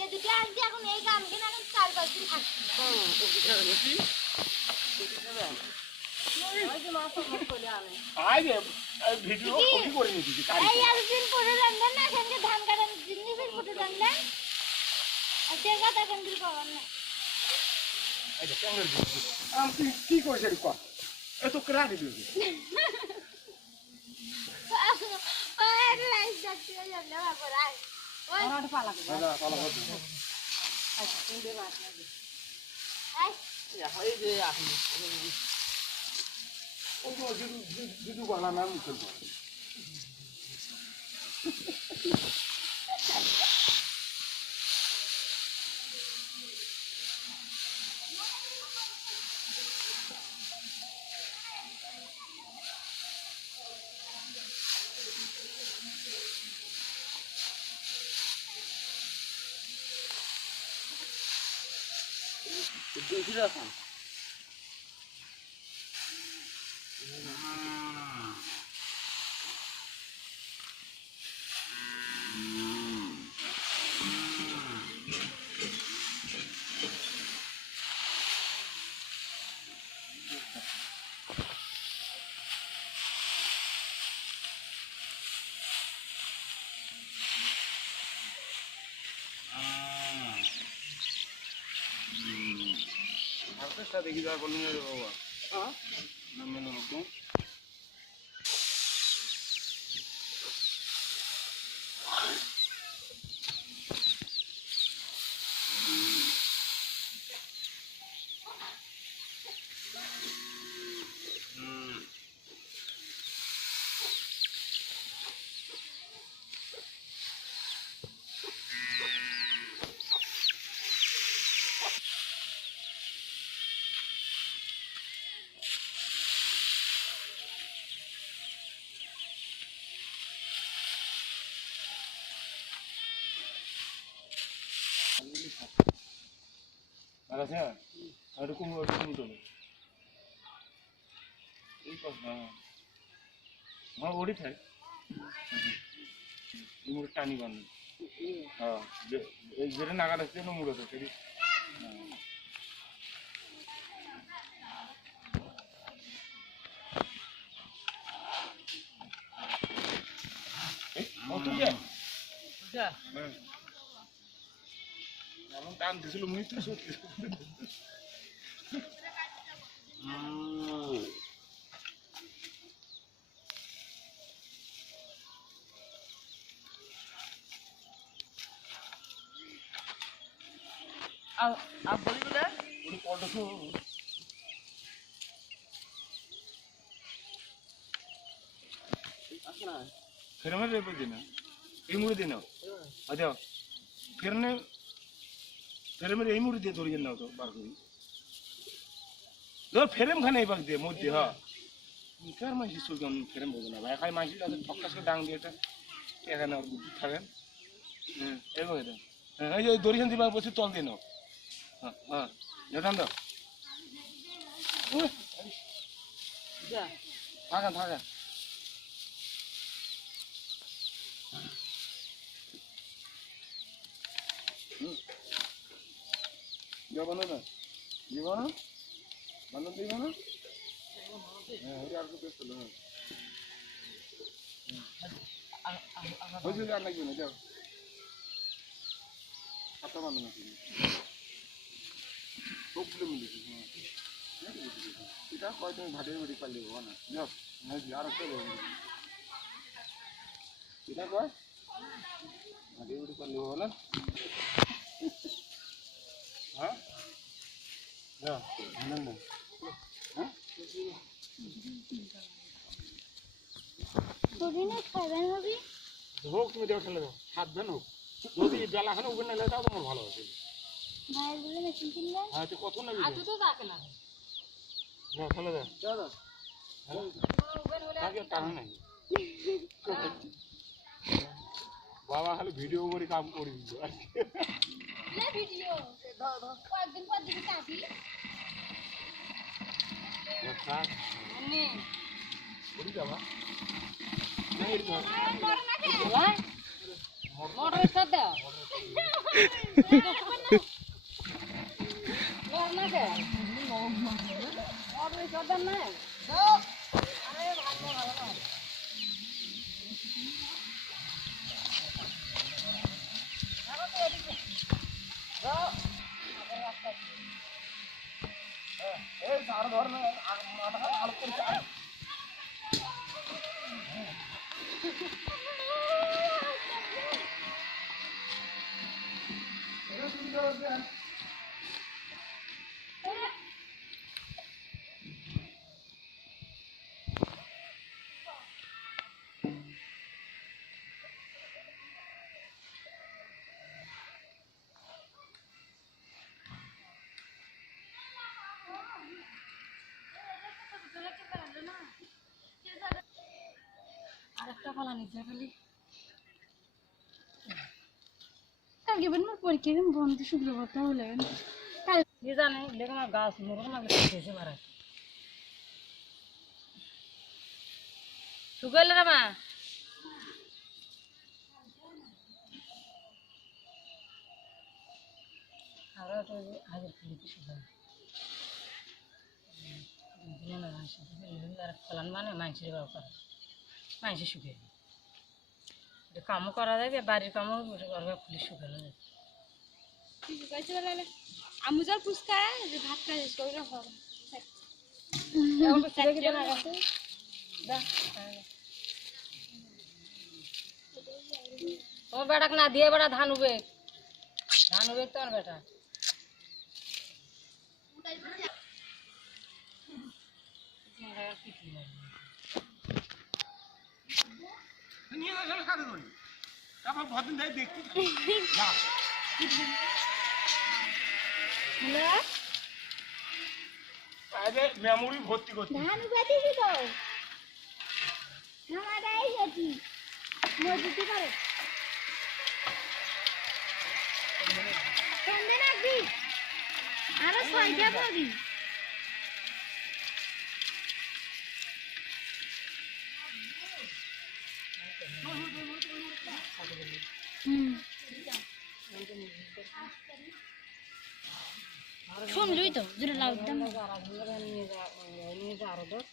আজকে দুটো আনছি এখন এই গান কিনা এখন 4-5 দিন থাকছি ভিডিও কপি করে নিয়েছি এই একদিন পরে রান্না না সঙ্গে ধান কাটার জিনিসের ফটো রান্না আচ্ছা কথা কন্ট্রোল করব না আচ্ছা ক্যামেরা দিচ্ছি আমি কি করেছি রে কর এত ক্রাক দিও আর লাইট যাচ্ছে জানলে বাবার আয় ওই আর পালা করে দাদা পালা করতে আচ্ছা তিনটে মাছ লাগে আয় এই যে আপনি ও তো দুদু বালা নাম চলবে দেখি রাখুন Harusnya strategi dari volume dari bawah. Namanya hukum. Alasnya ada kumur tuh. Ini pas mau udah thay. Kumur tani kan. Jadi naga dasnya nomor itu jadi. Mau tuh ya? Sudah. Kalau tahan di seluruh itu sudah. Apa boleh udah? Udah kalau tuh. फिर मैं rape देना ये मुड़ी देना अच्छा फिर मैं ये मुड़ी दे थोड़ी ना तो बार कोई दो फिर हम खाने बाग दे मुद्दे हाँ क्या मांझी सुल्तान फिर हम बोलना भाई खाई मांझी लाते पक्का से डांग दिया था क्या करना और बुद्धि था क्या ये बोले तो ये दोरी संधि बाग बच्चे तोल देना हाँ जतान दो क्या था Gimana dah? Gimana? Mana di mana? Hari aku pesta lah. Baju kan lagi mana jauh? Apa mana nanti? Problem ni sih. Kita kau itu bhadai beri kali mana? Jauh. Nanti arah tu. Kita kau bhadai beri kali mana? Hah? Ya, mana? Hah? Tobi na খাবেন হবি হোক তুমি দেও ঠেলে দাও খাবেন হোক যদি বেলা খানে উবেন না তাও তোমার ভালো হবে ভাই বলে মেশিন কিনলেন হ্যাঁ তো কত নেবে আজ তো তাকে না না ঠেলে দাও দাও উবেন হলে আগে টানা নাই বাবা খালি ভিডিও করে কাম করে দিল না ভিডিও কয়েকদিন পর দিকে চাবি আচ্ছা নে ওই যাবা নাই এটা বড় না কে মোটর স্টার্ট দাও না কে মোটর স্টার্ট দাও না আরে ভালো ভালো এই ঝাড় ধর না মাথা আলো করছে আরেকটা কলা নিতে খালি কালকে বের পরীক্ষা দিন বন্ধ শুক্রবার হলে কাল কি জানে লেগে আমার গাছ মোটর না গেছে মারা শুকাইলে রে মা আর তো হাজার ফুল শুকাই ফলান মানে মানুষের ব্যাপার মানুষের শুকে কামও করা যাবে বাড়ির কামও ফুলে শুকানো যাবে আমি যার ফুচকা যে ভাত খাই ওইটা হবে তোমার বেটাকে না দিয়ে বেটা ধান উবে তোমার বেটা নিয়ে গেলে কাটে ধরি তারপর ভদিন যাই দেখতে আরে মেমোরি ভর্তি করতে ধান উগাতেছি তো আমারাই গেছি মজুতি করে কেমনে রাখবি আরো 6টা পাবি শুনলুই তো জোরে লাউড দাম নিয়ে যা আরো